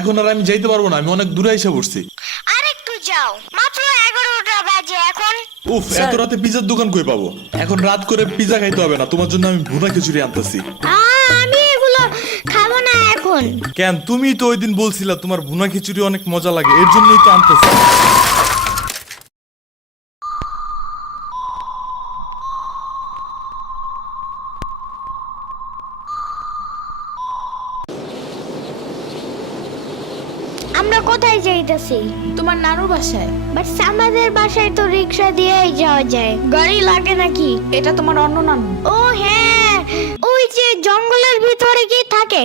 এখন আর আমি যাইতে পারবো না, আমি অনেক দূরে এসে পড়ছি। আরেকটু যাও, মাত্র 11টা বাজে এখন। উফ, এত রাতে পিজার দোকান কই পাবো? এখন রাত করে পিজা খাইতে হবে না, তোমার জন্য আমি ভুনা খিচুড়ি আনতেছি। আমি এগুলো খাবো না এখন। কেন? তুমি তো ওই দিন বলছিলা তোমার ভুনা খিচুড়ি অনেক মজা লাগে, এর জন্যই তো আনতেছি। আমরা কোথায় যাইতেছি? তোমার নানুর বাসায়। বাট আমাদের বাসায় তো রিক্সা দিয়েই যাওয়া যায়, গাড়ি লাগে নাকি? এটা তোমার অন্য নানু। ও হ্যাঁ, ওই যে জঙ্গলের ভিতরে কি থাকে?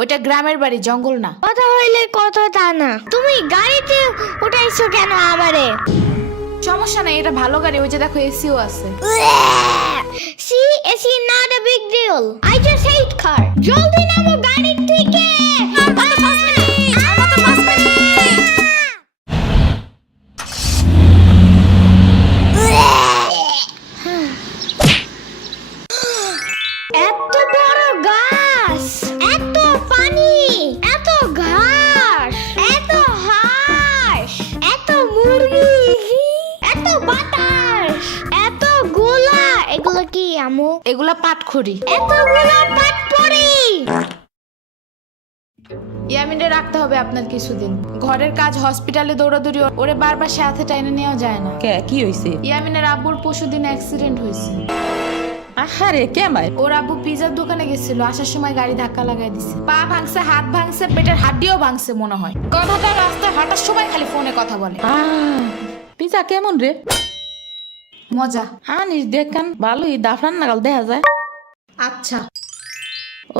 ওইটা গ্রামের বাড়ি, জঙ্গল না। কথা হইলে কথা তা না। তুমি গাড়িতে উঠাইছো কেন আমারে? সমস্যা নাই, এটা ভালো গাড়ি, ওই যে দেখো এসিও আছে। See, it's not a big deal. I just hate car. জলদি নামো গাড়ি থেকে। এত বড় গাছ, এত পানি, এত ঘাস, এত হাঁস, এত মুরগি, এত বাতাস, এত গোলা। এগুলো কি আমু? এগুলা পাটখড়ি। এতগুলো পাটপড়ি। ইয়ামিনে রাখতে হবে আপনার কিছুদিন। ঘরের কাজ, হসপিটালে দৌড়াদৌড়ি, ওরে বারবার সাথে টাইনে নেওয়া যায় না। কে কি হইছে? ইয়ামিনের আব্বুর পরশুদিন অ্যাক্সিডেন্ট হয়েছে। আহারে কেমাই? ওর আব্বু পিজার দোকানে গেছিল, আসার সময় গাড়ি ধাক্কা লাগাই দিছে। পা ভাঙছে, হাত ভাঙছে, পেটের হাড্ডিও ভাঙছে মনে হয়। কথাটা রাস্তায় হাঁটার সময় খালি ফোনে কথা বলে। পিজা কেমন রে? মজা। আনিস দেখান, ভালোই দাফরান নাগাল দেখা যায়। আচ্ছা,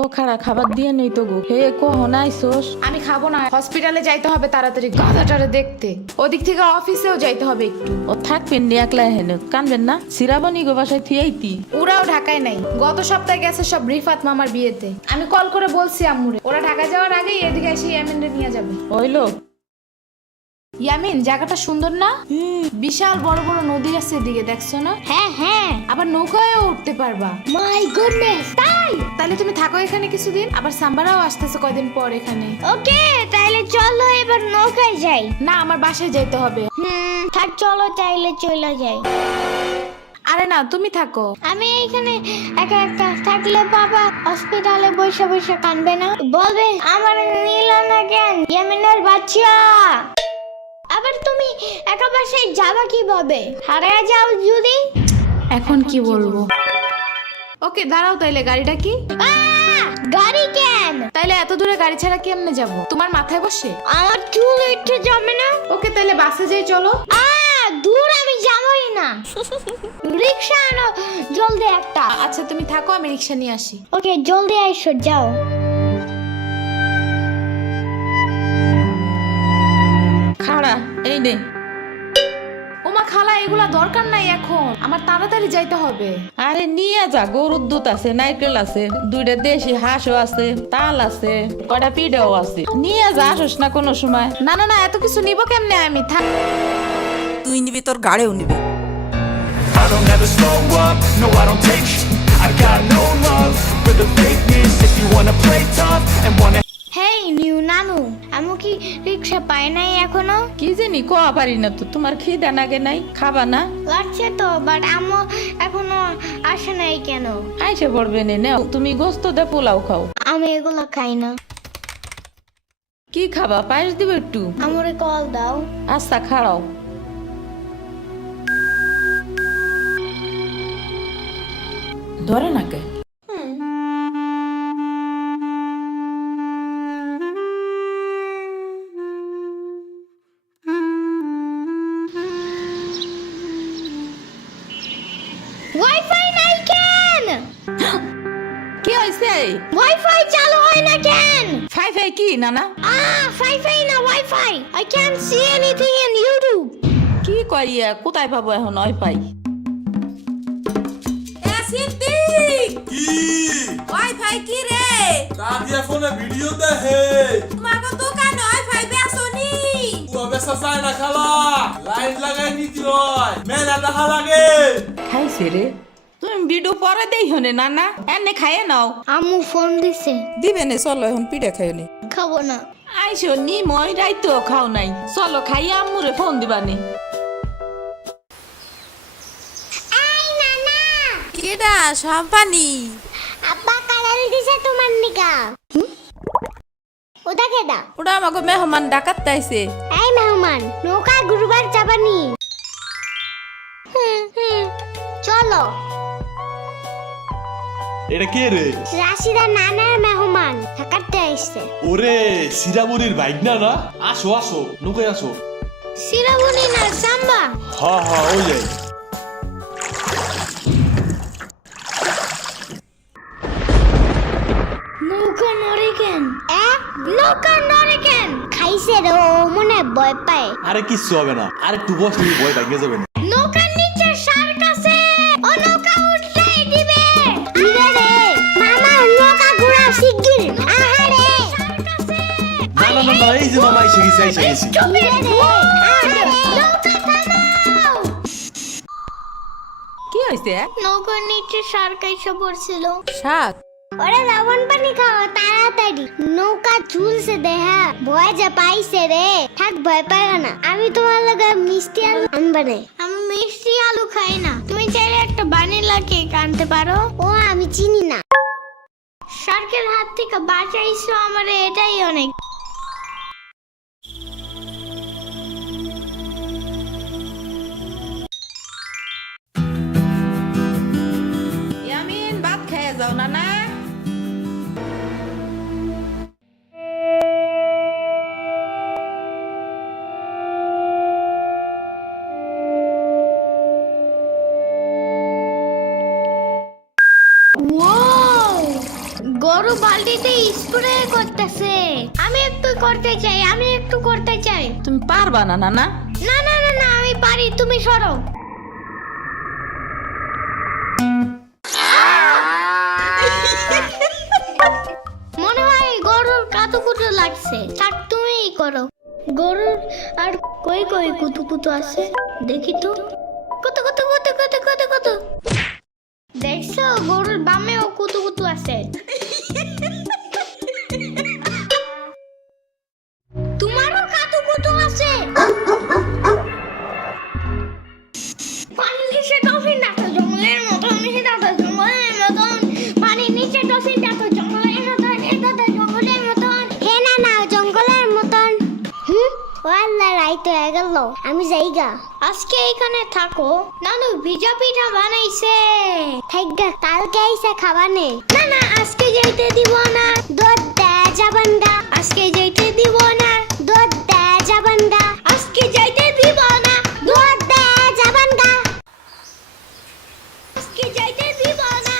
ও খাড়া খাবার দিয়ে নেই তো গো। হে কখন আইসোস? আমি খাবো না, হসপিটালে যাইতে হবে তাড়াতাড়ি গাধাটারে দেখতে। ওদিক থেকে অফিসেও যাইতে হবে একটু। ও থাকবেন নি একলা হেন, কানবেন না? সিরাবনি গো বাসায় থিয়াইতি। ওরাও ঢাকায় নাই, গত সপ্তাহে গেছে সব রিফাত মামার বিয়েতে। আমি কল করে বলছি আম্মুরে, ওরা ঢাকা যাওয়ার আগেই এদিকে এসে ইয়ামিনরে নিয়ে যাবে। হইলো? ইয়ামিন, জায়গাটা সুন্দর না? বিশাল বড় বড় নদী আছে এদিকে, দেখছো না? হ্যাঁ হ্যাঁ। আবার নৌকায়ও উঠতে পারবা। মাই গুডনেস, তাই? তাহলে তুমি থাকো এখানে কিছুদিন, আবার সাম্বারাও আসতেছে কয়দিন পর এখানে। ওকে, তাইলে চলো এবার নৌকায় যাই। না, আমার বাসায় যাইতে হবে। থাক, চলো তাইলে চলে যাই। আরে না, তুমি থাকো। আমি এখানে একা একা থাকলে বাবা হসপিটালে বসে বসে কানবে না? বলবে আমার নিল না কেন ইয়ামিনের বাচ্চা। আবার তুমি একা বাসায় যাবা কিভাবে? হারিয়ে যাও যদি? এখন কি বলবো? ওকে দাঁড়াও, তাইলে গাড়িটা কি? গাড়ি কেন? তাইলে এত দূরে গাড়ি ছাড়া কেমনে যাব? তোমার মাথায় বসে? আমার চুল উঠে যাবে না? ওকে, তাইলে বাসে যাই, চলো। দূর আমি যাবই না। রিক্সা আনো জলদি একটা। আচ্ছা তুমি থাকো, আমি রিক্সা নিয়ে আসি। ওকে, জলদি আইসো, যাও। খাড়া এই নে। ওমা খালা, এগুলা দরকার নাই এখন, আমার তাড়াতাড়ি যাইতে হবে। আরে নিয়ে যা, গরুর দুধ আছে, নারকেল আছে, দুইটা দেশি হাঁসও আছে, তাল আছে, কয়টা পিঠাও আছে। নিয়ে যা, আসোস না কোনো সময়? না না না, এত কিছু নিব কেমনে আমি? থাক। তুই নিবি, তোর গাড়িও নিবি। I don't ever slow up, no I don't take sh**. I got no love for the fakeness. If you wanna play tough and wanna hey new নানু, আমি কি রিক্সা পাই নাই এখনো? কি জানি কোয়া পারি না তো। তোমার খিদা নাগে নাই? খাবা না? লাগছে তো, বাট আমু এখনো আসে নাই কেন? আইসে পড়বে নে, নাও তুমি গোস্ত দে পোলাও খাও। আমি এগুলো খাই না। কি খাবা? পায়েস দিব একটু? আমরে কল দাও। আচ্ছা খাড়াও। ধরে নাকে? ওয়াইফাই নাই কেন? কি হয়েছে? ওয়াইফাই চালু হয় না কেন? ফাই ফাই কি নানা? ফাই না wifi. I can't see anything in YouTube. কি কইয়া কোথায় পাবো এখন ওয়াইফাই? কি ওয়াইফাই কি রে? দাদিয়া ফোনে ভিডিও দেখে। তোমাকে দোকানে ওয়াইফাই বেসনি? ও বেসা চায় না খালা, লাইট লাগাই নিতে হয়, মেলা দেখা লাগে। খাইছে রে? তুমি তুমি ভিডিও পরে দেই হনে নানা এনে খাইয়ে নাও। আম্মু ফোন দিছে। দিবে নে চলো এখন পিঠা খাইও নি। খাবো না। আইসো নি মই রাইতো খাও নাই, চলো খাইয়া আম্মুরে ফোন দিবানি। এই নানা, কেডা সম্পানি? আব্বা কালার দিছে তোমার নিকা। ওটা কেডা? ওটা আমাকে মেহমান ডাকাত তাইছে। এই মেহমান, নৌকা গুরুবার চাপানি। চলো। এটা কে রে? রাশিদা নানার মেহমান থাকাতে আইছে। ওরে সিরামুরির বাইক না না, আসো আসো নৌকায় আসো। সিরাবুনি না সাম্বা। হ্যাঁ ওই যাই। নৌকা নড়ে কেন? নৌকা নড়ে কেন? খাইছে রে, ও মনে হয় ভয় পায়। আরে কিচ্ছু হবে না, আরে একটু বসে ভয় ভাঙে যাবে না। নৌকার নিচে শার্ক আছে, ও নৌকা উঠতেই দিবে। ইরে রে, মামা নৌকা ঘোরা শিগগির। আহারে, শার্ক আছে। না এই যে মামা এসে গেছি। ইরে রে, আহারে, নৌকা থামাও। কি হইছে? নৌকার নিচে শার্ক এসে পড়ছিল। শাক ওরে লবণ পানি খাও তাড়াতাড়ি, নৌকা ঝুলছে দেহা, ভয় যে পাইছে রে। থাক ভয় পাই না, আমি তোমার লগে মিষ্টি আলু আনবানে। আমি মিষ্টি আলু খাই না, তুমি চাইলে একটা ভ্যানিলা কেক আনতে পারো। ও আমি চিনি না। শার্কের হাত থেকে বাঁচাইছো আমারে, এটাই অনেক। ইয়ামিন ভাত খেয়ে যাও নানা। ওয়াও, গরু বালতিতে স্প্রে করতেছে। আমি একটু করতে চাই। তুমি পারবা না নানা? না না না না, আমি পারি, তুমি সরো। মনে হয় গরুর কাতুকুতু লাগছে, থাক তুমিই করো। গরুর আর কই কই কুতুকুতু আছে দেখি তো। কত কত কত কত কত কত, দেখছো গরুর বামেও কুতুকুতু আছে। তোমারও কাতুকুতু আছে। পানির নিচে ডলফিন দেখো জঙ্গলের মতন, পানির নিচে ডলফিন দেখো জঙ্গলের মতন, জঙ্গলের মতন। হে না না, জঙ্গলের মতন। ওয়াল্লা রাইত হয়ে গেল, আমি যাইগা। আজকে এখানে থাকো। নানু ভিজা পিঠা বানাইছে, থাইগা কালকে আইসা খাবানে। না না, আজকে যাইতে দিব না, দুধ দেয়া যাবেন গা। আজকে যাইতে দিব না, দুধ দেয়া যাবেন গা। আজকে যাইতে দিব না, দুধ দেয়া যাবেন গা। আজকে যাইতে দিব না।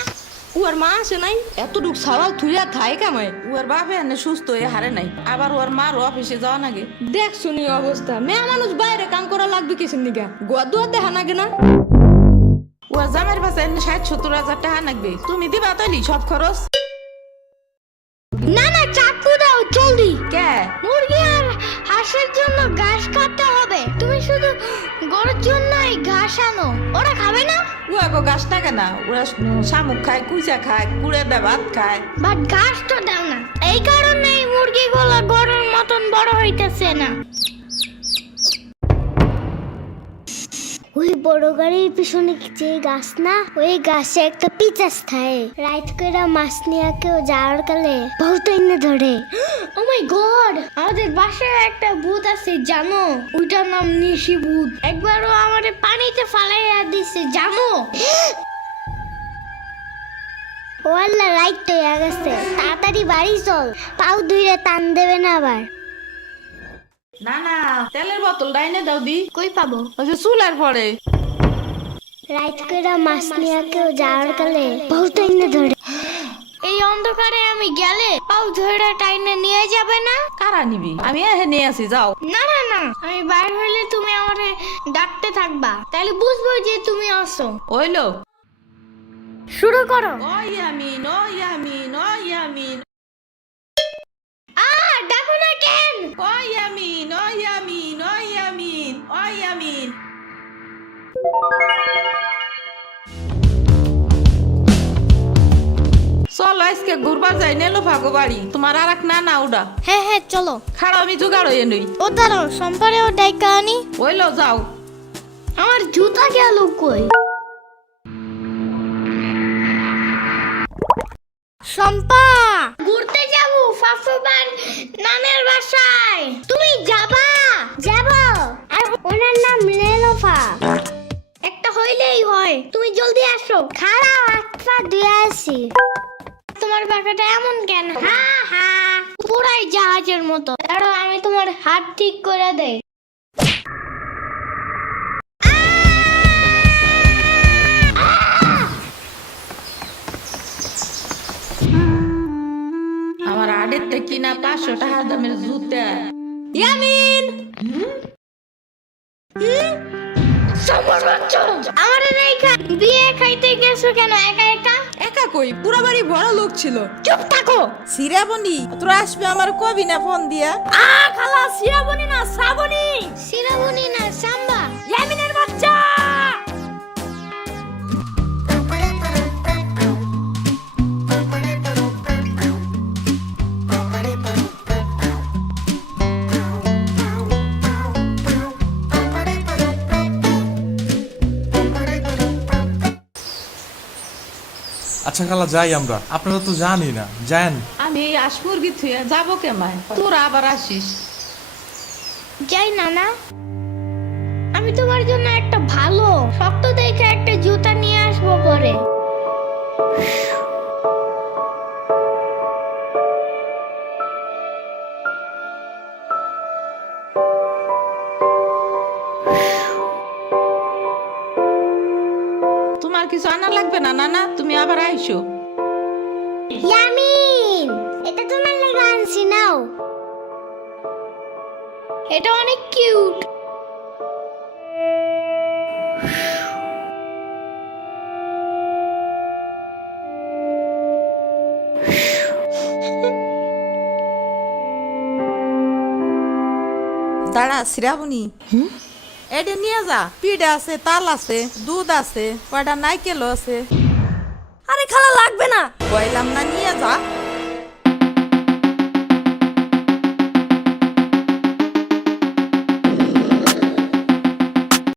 ওর মা আসে নাই, এতটুক সওয়াল থুইয়া থাই কামাই। ওর বাপে এনে সুস্থ হয়ে হারে নাই, আবার ওর মার অফিসে যাওয়া নাগে। দেখ শুনি অবস্থা, মেয়ে মানুষ বাইরে কাম করা লাগবে কিসের নিগা? গোয়া দুয়া দেখা নাগে না? ওর জামের পাশে 60-70 হাজার টাকা লাগবে, তুমি দিবা তৈলি সব খরচ? না না, চাকু দাও জলদি। কে? মুরগি আর হাঁসের জন্য ঘাস কাটতে হবে। তুমি শুধু গরুর জন্যই ঘাস আনো, ওরা খাবে না। ও আগো গাছ টাকা না, ওরা শামুক খায়, কুইচা খায়, কুড়ে দেয়, ভাত খায়। বাট ঘাস তো দাও না, এই কারণেই মুরগিগুলো গরুর মতন বড় হইতেছে না। ওই বড় গাড়ির পিছনে যে গাছ না, ওই গাছে একটা পিচাস খায়। রাইত করে মাছ নিয়ে কেউ যাওয়ার কালে বহুত এনে ধরে। ও মাই গড, আমাদের বাসায় একটা ভূত আছে জানো? ওইটার নাম নিশি ভূত। একবারও আমাদের পানিতে ফালাইয়া দিছে জানো? ও আল্লাহ, রাইত তো হয়ে গেছে, তাড়াতাড়ি বাড়ি চল, পাও ধুইরে টান দেবে না আবার। না না, তেলের বোতল ডাইনে দাও দি। কই পাবো? ওই যে চুলার পরে। রাইত করে মাছ নিয়ে কেউ যাওয়ার কালে বহুত এনে ধরে। এই অন্ধকারে আমি গেলে পাও ধরে টাইনে নিয়ে যাবে না? কারা নিবি? আমি এহে নিয়ে আসি, যাও। না না না, আমি বাইর হইলে তুমি আমারে ডাকতে থাকবা, তাহলে বুঝবো যে তুমি আসো। ওইলো শুরু করো। ও ইয়ামিন, ও ইয়ামিন, ও ইয়ামিন, ডাকো না কেন? ও ইয়ামিন, ও ইয়ামিন, ও ইয়ামিন, ও ইয়ামিন। চলো আজকে ঘুরবা যাই নেলো ভাগো বাড়ি তোমার আর এক না ওডা হ্যাঁ হ্যাঁ চলো। খাড়া আমি জোগাড় হয়ে নই ও দাঁড়াও, সম্পারেও ডাইকা আনি। ওইলো যাও। আমার জুতা গেল কই? শম্পা, ঘুরতে যাবো ফাফুবার নানের বাসায়। তুমি যাবা? যাব। আর ওনার নাম লেলোফা। একটা হইলেই হয়, তুমি জলদি আসো। খারাপ একটা দিয়ে আসি। তোমার বাঁকাটা এমন কেন? হ্যাঁ হ্যাঁ, পুরাই জাহাজের মতো। দাঁড়াও, আমি তোমার হাত ঠিক করে দেই। আমার আড়ের থেকে কিনা 500 টাকা দামের জুতা। ইয়ামিন, আমার রেখা বিয়ে খাইতে গেছো কেন একা একা? একা কই, পুরা বাড়ি ভরা লোক ছিল। চুপ থাকো। সিরাবনি তোরা আসবে আমার কবি না ফোন দিয়া? খালা সিরাবনি না শ্রাবণী, সিরাবনি না সাম্বা। ইয়ামিনের বাচ্চা। আচ্ছা খালা যাই আমরা, আপনারা তো জানি না, যান। আমি এই আসমুরগি থুয়ে যাবো কেমায়, তোরা আবার আসিস। যাই না না, আমি তোমার জন্য একটা ভালো শক্ত দেখে একটা জুতা নিয়ে আসবো পরে। তোমার কিছু আনা লাগবে না নানা, তুমি আবার আইসো। ইয়ামিন, এটা তোমার লাগা আনছি, নাও। এটা অনেক কিউট। দাঁড়া সিরাবনি, এটা নিয়ে যা। পিঠা আছে, তাল আছে, দুধ আছে, কয়টা নাইকেলও আছে। আরে খালা লাগবে না। কইলাম না নিয়ে যা।